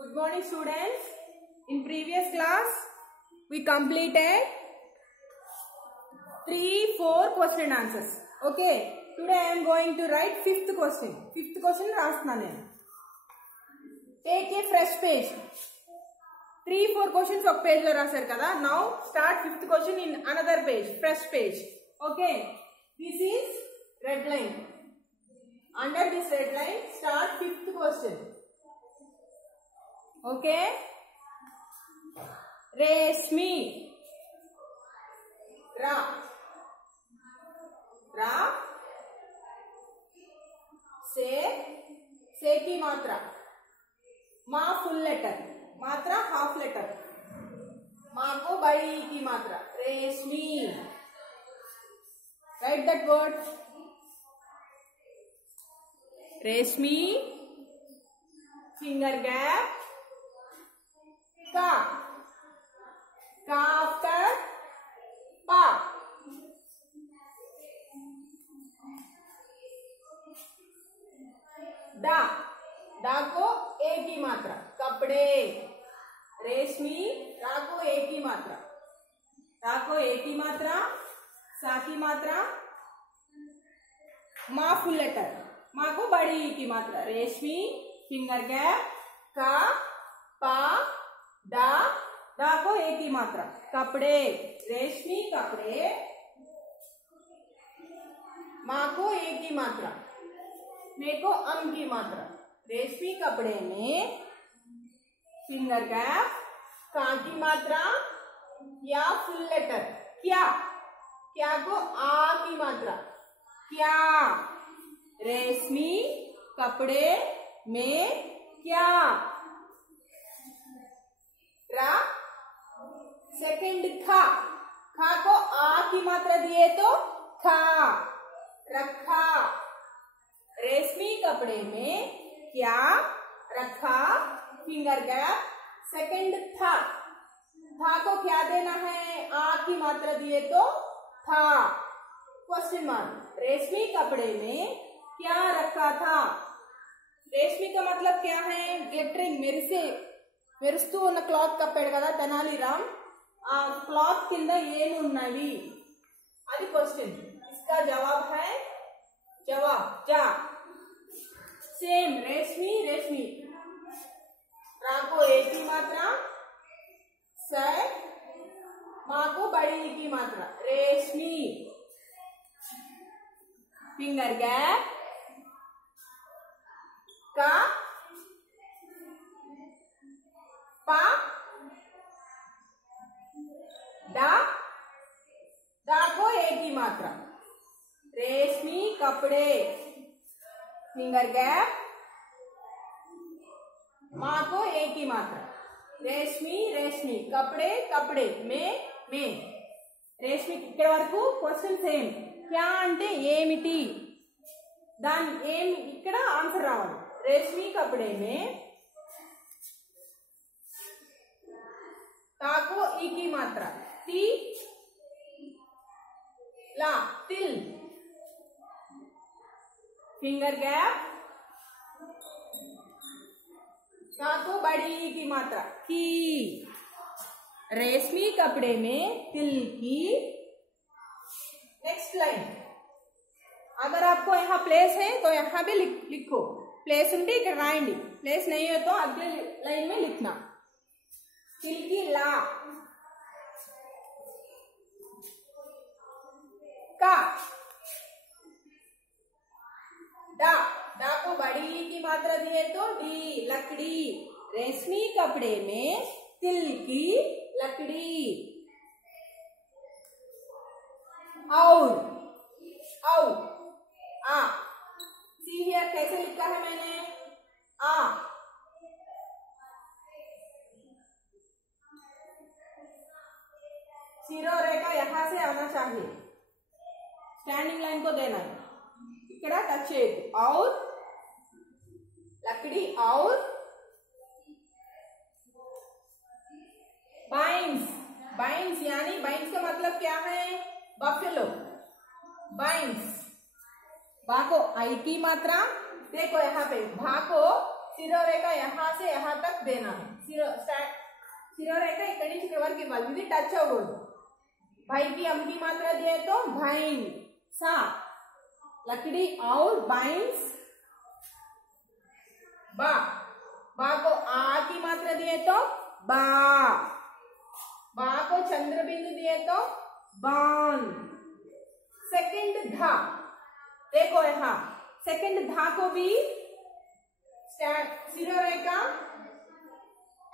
Good morning, students. In previous class, we completed 3-4 question answers. Okay. Today I am going to write fifth question. Fifth question రాస్తున్నా నేను. Take a fresh page. 3-4 questions ఒక page లో రాశారు కదా. Now start fifth question in another page. Fresh page. Okay. This is red line. Under this red line, start fifth question. Okay. रेशमी रा रा से की मात्रा मा फुल लेटर मात्रा हाफ लेटर माँ को बड़ी की मात्रा रेशमी. राइट दैट वर्ड रेशमी. फिंगर गैप का आफ्टर पा. डा को ए की मात्रा कपड़े. रेशमी रा को ए की मात्रा रा को ए की मात्रा सा की मात्रा माँ फुल लेटर माँ को बड़ी की मात्रा रेशमी. फिंगर गैप का पा दा को ए की मात्रा कपड़े. रेशमी कपड़े माँ को ए की मात्रा मे को अम की मात्रा. रेशमी कपड़े में फिंगर गैप का की मात्रा या फुल लेटर क्या को आ की मात्रा क्या. रेशमी कपड़े में क्या. रा सेकंड खा को आ की मात्रा दिए तो खा रखा. रेशमी कपड़े में क्या रखा. फिंगर गैप सेकंड था को क्या देना है आ की मात्रा दिए तो था. Question mark. रेशमी कपड़े में क्या रखा था. रेशमी का मतलब क्या है ग्लिटरिंग మెరుస్తూ ఉన్న క్లాత్ కప్పాడు కదా తెనాలిరామ్. ఆ క్లాత్ కింద ఏమి ఉన్నవి అది క్వశ్చన్. इसका जवाब है जवाब जा. सेम रेशमी रा को ए की मात्रा से माँ को बड़ी की मात्रा रेशमी. फिंगर गैप का पा दा को ए की मात्रा रेशमी कपड़े. फिंगर गैप माँ को ए की मात्रा रेशमी कपड़े में रेशमी. ఇక్కడ వరకు క్వశ్చన్ సేమ్. క్యా అంటే ఏమిటి దాని ఏమి ఇక్కడ ఆన్సర్ రావాలి. रेशमी कपड़े में ता को ई की मात्रा ती ला तिल. फिंगर गैप ता को बड़ी की मात्रा की. रेशमी कपड़े में तिल की. Next line. अगर आपको यहाँ प्लेस है तो यहाँ भी लिखो. प्लेस ఉంటే ఇక్కడ రాయండి. प्लेस नहीं है तो अगले लाइन में लिखना. तिल की ला का दा को बड़ी की मात्रा दिए तो डी लकड़ी. रेशमी कपड़े में तिल की लकड़ी. और आ सी हियर कैसे लिखा है मैंने आ. जीरो रेखा यहाँ से आना चाहिए. स्टैंडिंग लाइन को देना है. इकड़ा टच చేయొద్దు. और लकड़ी और बाइंस यानी बाइंस का मतलब क्या है बफेलो. बाइंस बा को आई की मात्रा देखो यहाँ पे भा को शिरोरेखा यहाँ से यहाँ तक देना है. शिरोरेखा इక్కడి నుంచి ఇక్కడి వరకు ఇవ్వాలి. ఇది టచ్ అవ్వకూడదు. भाई की अम की मात्रा दिए तो भाइन. सा लकड़ी और बाइंस. बा बा को आ की मात्रा दिए तो बा. बा को चंद्र बिंदु दिए तो बान. सेकंड धा देखो यहाँ सेकंड धा को भी शिरोरेखा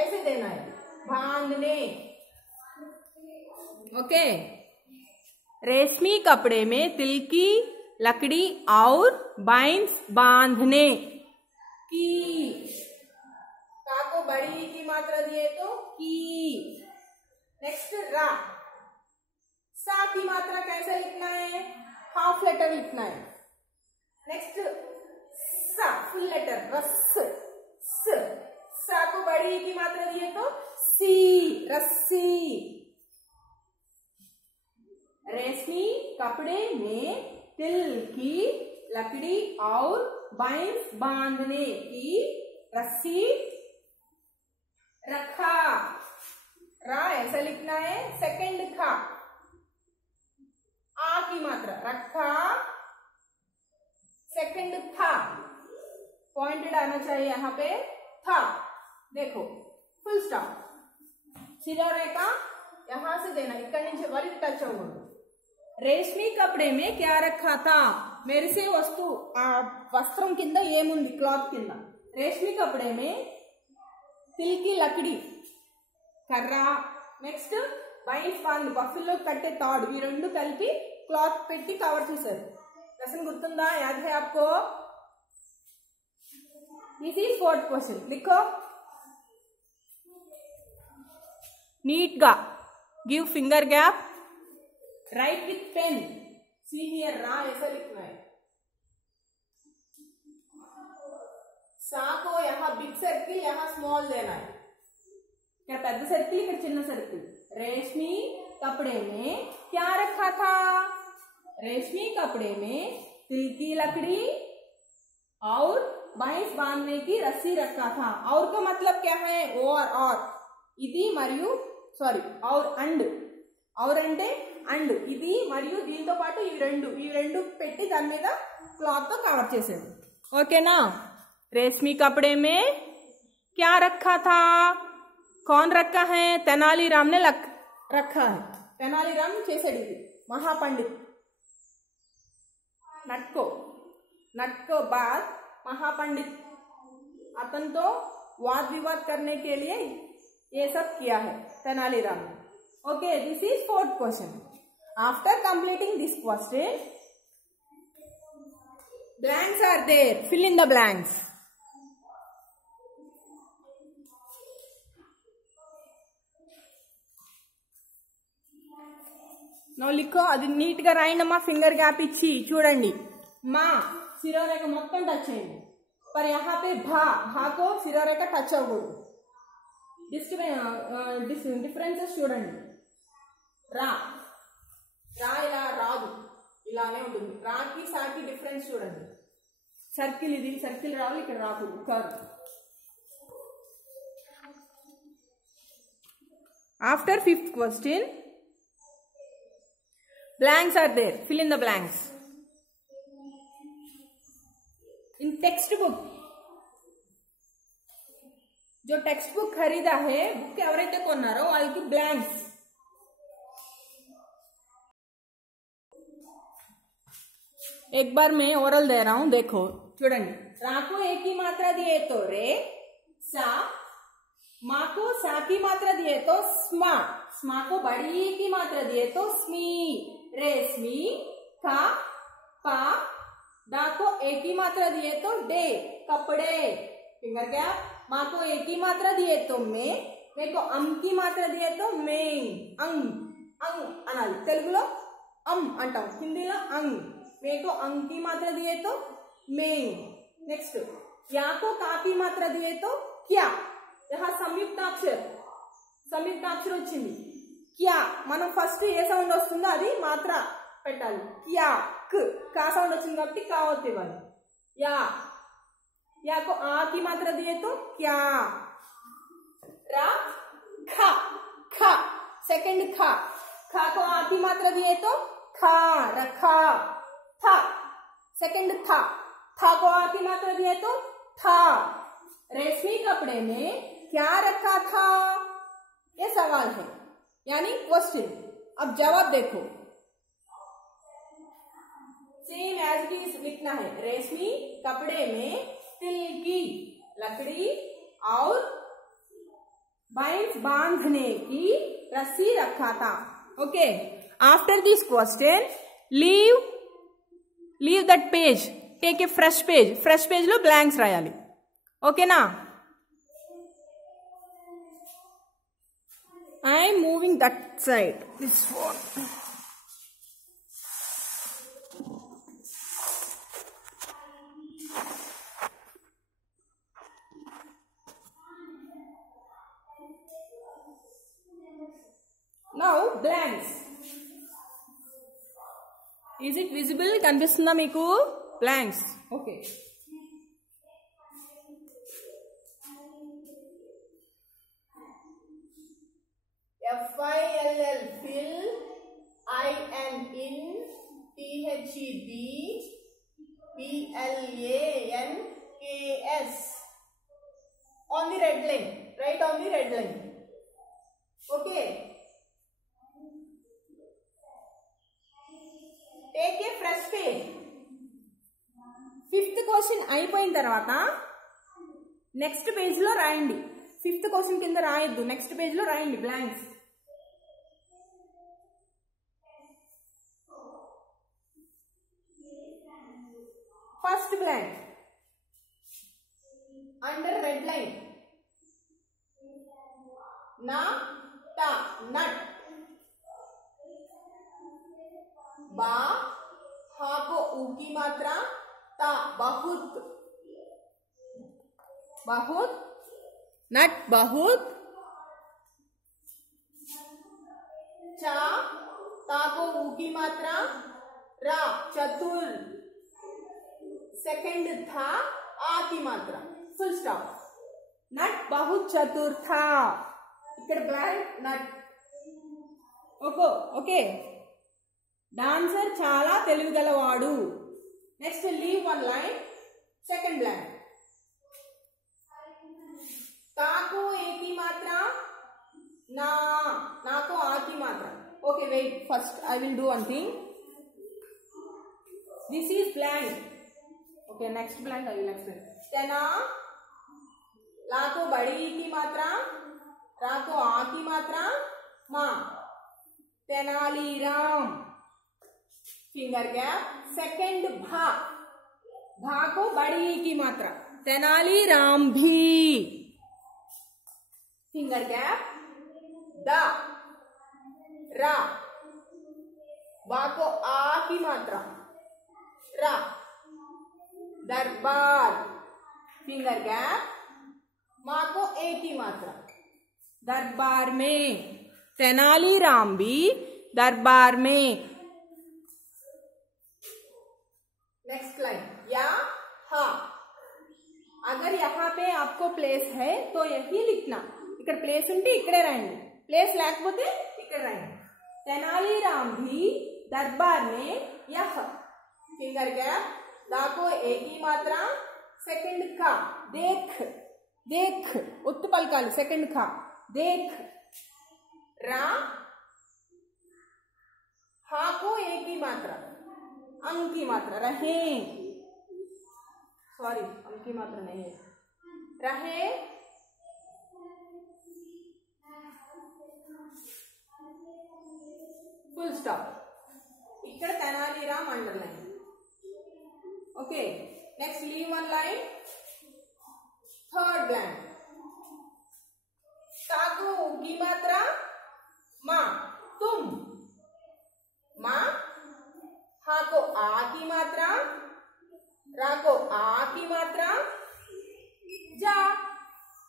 ऐसे देना है. बांधने. ओके. रेशमी कपड़े में तिल की लकड़ी और बाइंस बांधने की. का को बड़ी की मात्रा दिए तो की. नेक्स्ट रा. सा की मात्रा कैसे लिखना है? हाफ लेटर लिखना है. नेक्स्ट सा फुल लेटर रस. सा को बड़ी की मात्रा दिए तो सी. रस्सी. रेशमी कपड़े में तिल की लकड़ी और बाइंस बांधने की रस्सी रखा. रा ऐसा लिखना है. सेकंड खा आ की मात्रा रखा. सेकंड था पॉइंटेड आना चाहिए यहाँ पे. था देखो फुल स्टॉप. शिरोरेखा यहाँ से देना. इక్కడి నుంచి వరకు టచ్ అవ్వకూడదు. रेशमी कपड़े में क्या रखा था? मेरिसे वस्तु वस्त्रम किंद ఏముంది? క్లాత్ కింద. रेशमी कपड़े में तिल की लकड़ी కర్ర. నెక్స్ట్ వైన్స్ బాండ్ బఫెల్లో కట్టే తాడు. ఈ రెండు కలిపి క్లాత్ పెట్టి కవర్ చేశారు. లెసన్ గుర్తుందా? యాద్ హై आपको? This is fourth question. लिखो नीट गा. Give finger gap. Write with pen. See here रा ऐसा लिखना है. सा को यहाँ बिग सर्किल यहाँ स्मॉल देना है. क्या पेद्द सर्किल इक्कड़ चिन्न सर्किल. रेशमी कपड़े में क्या रखा था? रेशमी कपड़े में तिल की लकड़ी और बाइंस बांधने की रस्सी रखा था. और का मतलब क्या है? और ఇది మరియు సారీ అండ్. और అంటే అండ్ ఇది మరియు దీంతో పాటు ఇవి రెండు పెట్టి దాని మీద క్లాత్ తో కవర్ చేసేది. ఓకేనా? रेशमी कपड़े में क्या रखा था? कौन रखा है? तेनालीराम ने रखा है. तेनालीराम చేసాడు ఇది. महापंडित नटको बाद महापंडित अतन तो वाद विवाद करने के लिए ये सब किया है तेनालीराम ने. Okay, this is fourth question. After completing this question, blanks are there. Fill in the blanks. Now लिखो. అది నీట్ గా రాయండి అమ్మా. ఫింగర్ గ్యాప్ ఇచ్చి చూడండి. మా శిరోరేఖ మొత్తం టచ్ అయింది. पर यहाँ पे भा को శిరోరేఖ టచ్ అవ్వకూడదు. డిఫరెన్సెస్ చూడండి. రా ఇలా రాదు. ఇలానే ఉంటుంది. రాకి సాకి డిఫరెన్స్ చూడండి. సర్కిల్ ఇది సర్కిల్ రావాలి. ఇక్కడ రాకూడదు. Curve. After fifth question blanks are there. Fill in the blanks. In text book जो टेक्स्ट बुक खरीदा है बुक ఎవరైతే కొన్నారో వాళ్ళకి బ్లాంక్స్. एक बार मैं ओरल दे रहा हूं. देखो చూడండి. రా को एक की मात्रा दिए तो रे. सा माँ को सा की मात्रा दिए तो स्मा. स्मा को बड़ी की मात्रा दिए तो स्मी. रेशमी का पा. दा को एक की मात्रा दिए तो डे. कपड़े. Finger gap. माँ को एक की मात्रा दिए तो मे. मे को अम की मात्रा दिए तो मेंग. अंग అనాలి. తెలుగులో అమ్ అంటాం. హిందీలో అంగ్. मे को अंग की मात्रा दिए तो मेंग. नेक्स्ट या को का की मात्रा दिए तो क्या. यहाँ సంయుక్తాక్షర వచ్చింది. క్యా మనం ఫస్ట్ ఏ సౌండ్ వస్తుందో అది మాత్ర పెట్టాలి. క్యా కా సౌండ్ వచ్చింది కాబట్టి కా ఒత్తి ఇవ్వాలి. या को आ की मात्रा दिए तो क्या, रा खा, खा सेकंड खा, खा को आ की मात्रा दिए तो खा, रखा, था सेकंड था, था को आ की मात्रा दिए तो था। रेशमी कपड़े में क्या रखा था, ये सवाल है यानी क्वेश्चन। अब जवाब देखो, सेम एज इट इज लिखना है। रेशमी कपड़े में तिल की लकड़ी और बांस बांधने की रस्सी रखा था। Okay, after this question leave that page, take a fresh page, fresh page లో బ్లాంక్స్ రాయాలి. ఓకేనా? I'm moving that side, this one. Now blanks. Is it visible? కనిపిస్తుందా మీకు blanks? Okay, FILL fill, IN in, THED, PLANKS on the red line, right on the red line. Okay, take a fresh page. Fifth question అయిపోయిన తర్వాత next page లో రాయండి. Fifth question కింద రాయొద్దు, next page లో రాయండి blanks. First blank under red line, నా టా నట్, बा, हा को ऊ की मात्रा, ता बहुत, बहुत नट बहुत, चा ता को ऊ की मात्रा, रा चतुर, सेकंड था आ की मात्रा, फुल स्टॉप. नट बहुत चतुर था. ఇక్కడ బ్లాంక్ నట్. ఓకే, డాన్సర్ చాలా తెలివిగలవాడు. Next leave one line, second blank. తాకు ఏ की मात्रा, ना, ना को आ की मात्रा. Okay, wait, first I will do one thing. This is blank. Okay, next blank I will explain. तना, ला को बड़ी की मात्रा, रा को आ की मात्रा, माँ. Tenaliram, finger gap. सेकंड भा, भा को बड़ी की मात्रा, तेनालीराम भी, फिंगर गैप. दा, रा, बा को आ की मात्रा, रा, दरबार, फिंगर गैप. माँ को ए की मात्रा, दरबार में. तेनालीराम भी दरबार में. नेक्स्ट लाइन, या हा. अगर यहाँ पे आपको प्लेस है तो यही लिखना. ఇక్కడ ప్లేస్ ఉంటే ఇక్కడే రాయండి, ప్లేస్ లేకపోతే ఇక్కడ రాయండి. तेनालीराम भी दरबार में, यह फिंगर गैप. दा को ए की मात्रा, सेकंड का. देख, देख उत्तु पलकाली, सेकंड का. देख. रा, हा को ए की मात्रा, अंग की मात्रा, रहे. सॉरी, अंग की मात्रा नहीं है, रहे. Full stop. ఇక్కడ Tenali Ram underline. Okay, next leave one line, third blank. ताको की मात्रा, माँ, तुम. माँ, हा को आ की मात्रा, रा को आ की मात्रा, जा.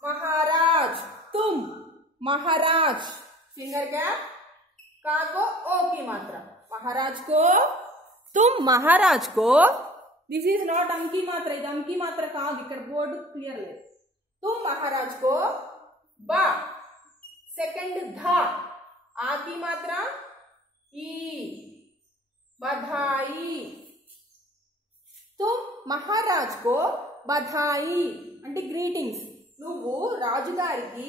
महाराज, तुम. महाराज, फिंगर गैप. का को ओ की मात्रा, महाराज को, तुम महाराज को దిస్ ఈజ్ నాట్ అంకి మాత్ర, ఇది అంకి మాత్ర కాదు, ఇక్కడ బోర్డు క్లియర్ లేదు. తుమ్ మహారాజ్ కో బా. సెకండ్ ధ, ఆకి మాత్ర ఈ, బధాయి. తుమ్ మహారాజ్ కో బధాయి అంటే గ్రీటింగ్స్. నువ్వు రాజుగారికి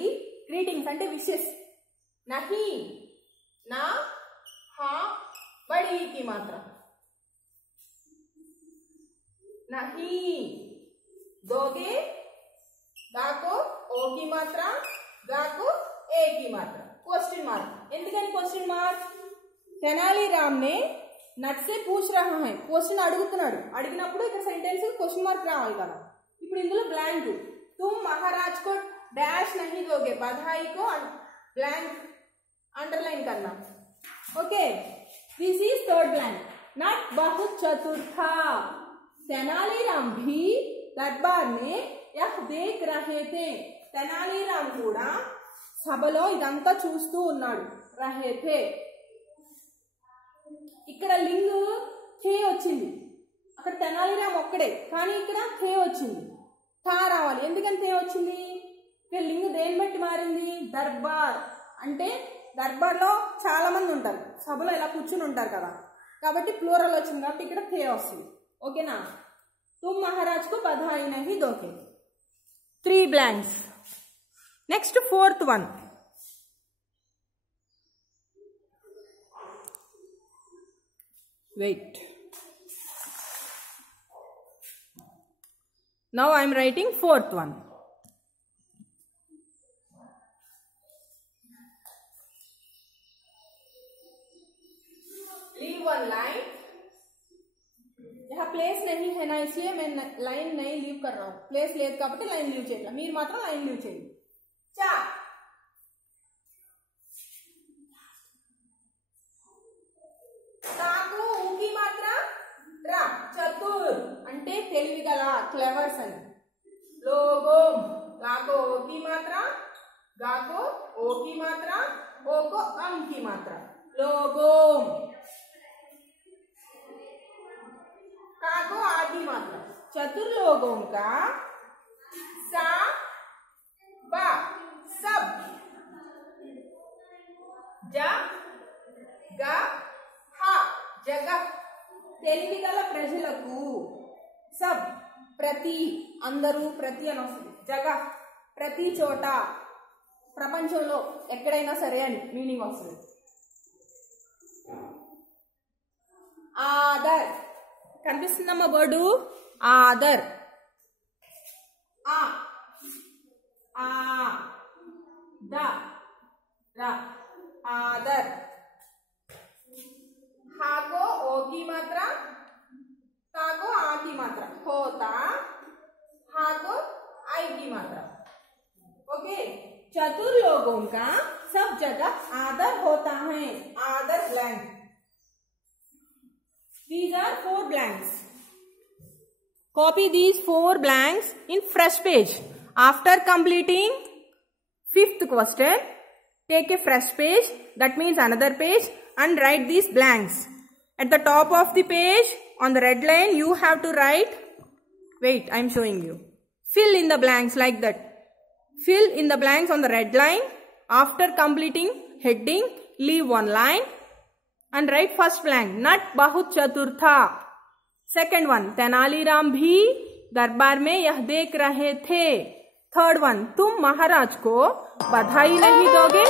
గ్రీటింగ్స్ అంటే విషెస్. నహి, నా, హా, బడి की मात्रा. नहीं दोगे, गा को ओ की मात्रा, गा को ए की मात्रा. Question mark. ఎందుకని క్వశ్చన్ మార్క్? తెనాలీరామ్ ने नट से पूछ रहा है. క్వశ్చన్ అడుగుతున్నాడు, అడిగినప్పుడు ఇక్కడ సెంటెన్స్ క్వశ్చన్ మార్క్ రావాలి కదా. ఇప్పుడు ఇందులో బ్లాంక్. तुम महाराज को डैश नहीं दोगे, बधाई को ब्लैंक अंडरलाइन करना. Okay, this is third blank. नट बहुत चतुर था. तेनालीराम भी दरबार में यह देख रहे थे. तेनालीराम కూడా సభలో ఇదంతా చూస్తూ ఉన్నాడు. రహే थे. ఇక్కడ లింగ్ థే వచ్చింది, అక్కడ తెనాలీరామ్ ఒక్కడే, కానీ ఇక్కడ థే వచ్చింది. థా రావాలి. ఎందుకని థే వచ్చింది? ఇక్కడ లింగ్ దేని బట్టి మారింది? దర్బార్ అంటే దర్బార్లో చాలా మంది ఉంటారు, సభలో ఇలా కూర్చుని ఉంటారు కదా, కాబట్టి ప్లూరల్ వచ్చింది, కాబట్టి ఇక్కడ థే వస్తుంది. ఓకేనా? తుమ్ మహారాజ్ కు బధాయి నహీ దోగే. 3 blanks. Next fourth one. Wait. Now I am writing fourth one. Leave one line. यहाँ प्लेस नहीं है ना, इसलिए मैं लाइन नहीं लीव कर रहा हूँ. प्लेस లేదు కాబట్టి లైన్ లీవ్ చేయాలి. మీరు మాత్రం లైన్ లీవ్ చేయండి. చా. తాకు ఊకి మాత్ర రా. చతుర్ అంటే తెలివిగల, క్లెవర్స్ అని. లోగోం, గాకో ఓకి మాత్ర, గాకో ఓకి మాత్ర, ఓకో అంకి మాత్ర. లోగోం. काको आदि मात्रा. चतुर लोगों का सा बा सब. जा गा हा जगह. తెలివిగల ప్రజలకు. సబ్ ప్రతి, అందరూ, ప్రతి అని వస్తుంది. జగ ప్రతి చోట, ప్రపంచంలో ఎక్కడైనా సరే అని మీనింగ్ వస్తుంది. ఆదర్ కనిపిస్తుందమ్మా బోర్డు. ఆదర్. ఆ ఆ ద ర ఆదర్. हाको ओ की मात्रा, ताको आ की मात्रा. होता, हाको आई की मात्रा. ओके. चतुर लोगों का सब जगह आदर होता है. आदर blank. These are 4 blanks. Copy these 4 blanks in fresh page. After completing 5th question, take a fresh page, that means another page, and write these blanks. At the top of the page, on the red line, you have to write, wait, I am showing you. Fill in the blanks like that. Fill in the blanks on the red line. After completing heading, leave one line and write first blank. Nat bahut chatur tha. Second one, Tenaliram भी दरबार में यह देख रहे थे. Third one, तुम महाराज को बधाई नहीं दोगे.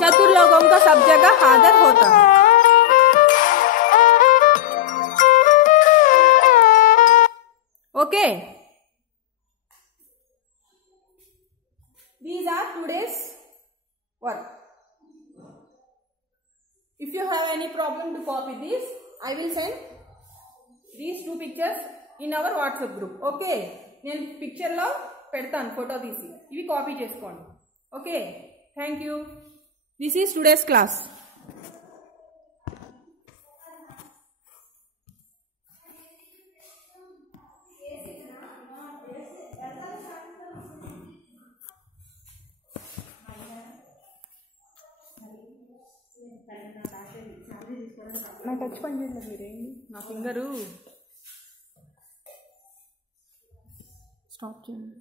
चतुर लोगों का सब जगह आदर होता है. Okay. These are today's work. If you have any problem to copy this, I will send these 2 pictures in our WhatsApp group. Okay. నేను పిక్చర్ లో పెడతాను ఫోటో తీసి, ఇవి కాపీ చేసుకోండి. Okay, thank you. This is today's class. నా touch పని చేయలేదు మీరేంటి, నా ఫింగరు స్టాప్ చేయండి.